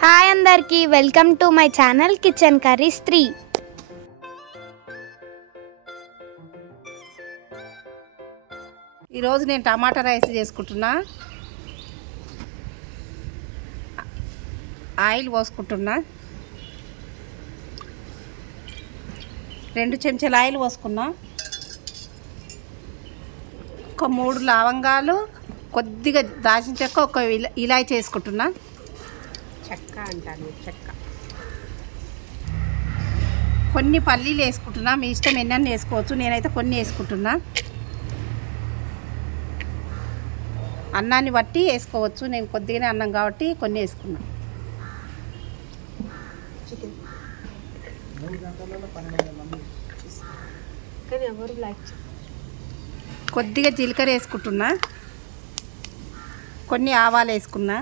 Hi అందరికీ welcome to my channel kitchen curries 3. ఈరోజు నేను టమాటా రైస్ చేసుకుంటున్నా. ఆయిల్ పోసుకుంటున్నా. 2 చెంచాల ఆయిల్ పోసుకున్నా. ఒక 3 లవంగాలు, కొద్దిగా దాల్చిన చెక్క, ఒక ఇలాచి వేసుకుంటున్నా. చెక్క అంటాను, చెక్క. కొన్ని పల్లీలు వేసుకుంటున్నా. మీ ఇష్టం ఎన్నన్నీ వేసుకోవచ్చు. నేనైతే కొన్ని వేసుకుంటున్నా. అన్నాన్ని బట్టి వేసుకోవచ్చు. నేను కొద్దిగానే అన్నం కాబట్టి కొన్ని వేసుకున్నా. కొద్దిగా జీలకర్ర వేసుకుంటున్నా. కొన్ని ఆవాలు వేసుకున్నా.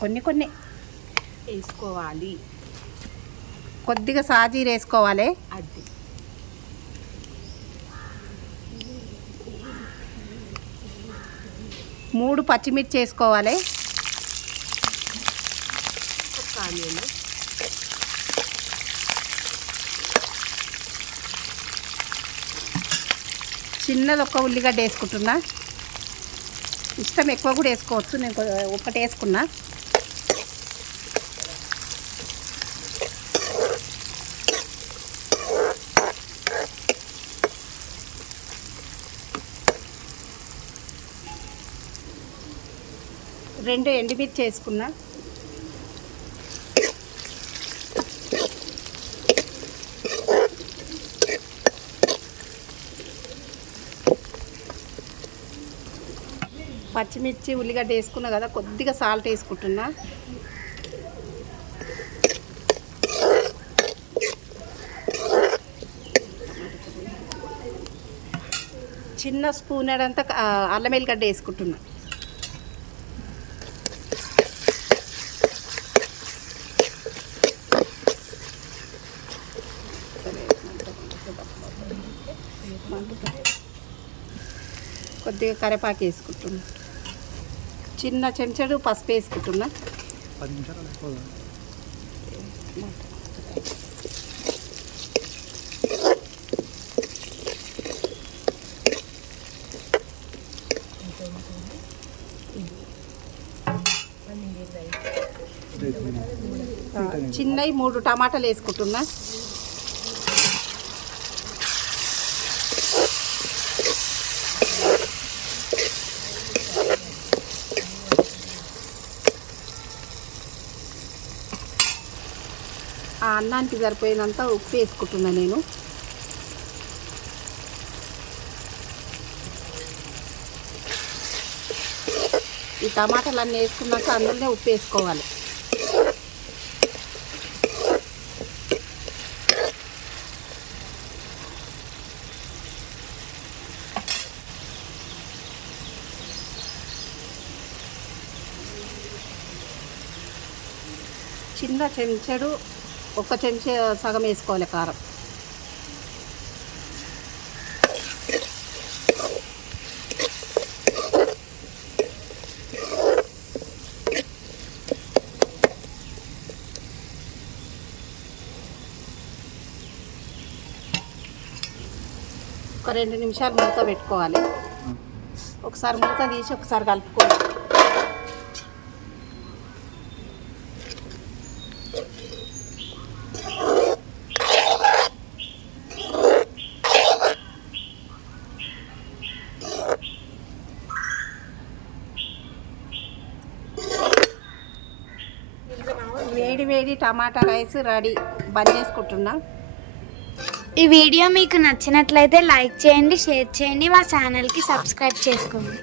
కొన్ని వేసుకోవాలి. కొద్దిగా సాజీర వేసుకోవాలి. అది 3 పచ్చిమిర్చి వేసుకోవాలి. చిన్నది ఒక ఉల్లిగడ్డ వేసుకుంటున్నా. ఇష్టం ఎక్కువ కూడా వేసుకోవచ్చు. నేను ఒకటి వేసుకున్నా. రెండు ఎండుమిర్చి వేసుకున్నా. పచ్చిమిర్చి ఉల్లిగడ్డ వేసుకున్నా కదా, కొద్దిగా సాల్ట్ వేసుకుంటున్నా. చిన్న స్పూన్ అడంతా అల్లం వెల్లిగడ్డ వేసుకుంటున్నా. కొద్దిగా కరివేపాకు వేసుకుంటున్నా. చిన్న చెంచాడు పసుపు వేసుకుంటున్నా. చిన్నవి 3 టమాటాలు వేసుకుంటున్నా. ఆ అన్నానికి సరిపోయినంత ఉప్పు వేసుకుంటున్నా నేను. ఈ టమాటాలు అన్నీ వేసుకున్నాక అందులోనే ఉప్పు వేసుకోవాలి. చిన్న చెంచాడు, 1 చెంచా సగం వేసుకోవాలి కారం. ఒక 2 నిమిషాలు మూత పెట్టుకోవాలి. ఒకసారి మూత తీసి ఒకసారి కలుపుకోవాలి. వేడి టమాటా రైస్ రెడీ. బంద్ చేసుకుంటున్నా. ఈ వీడియో మీకు నచ్చినట్లయితే లైక్ చేయండి, షేర్ చేయండి, మా ఛానల్కి సబ్స్క్రైబ్ చేసుకోండి.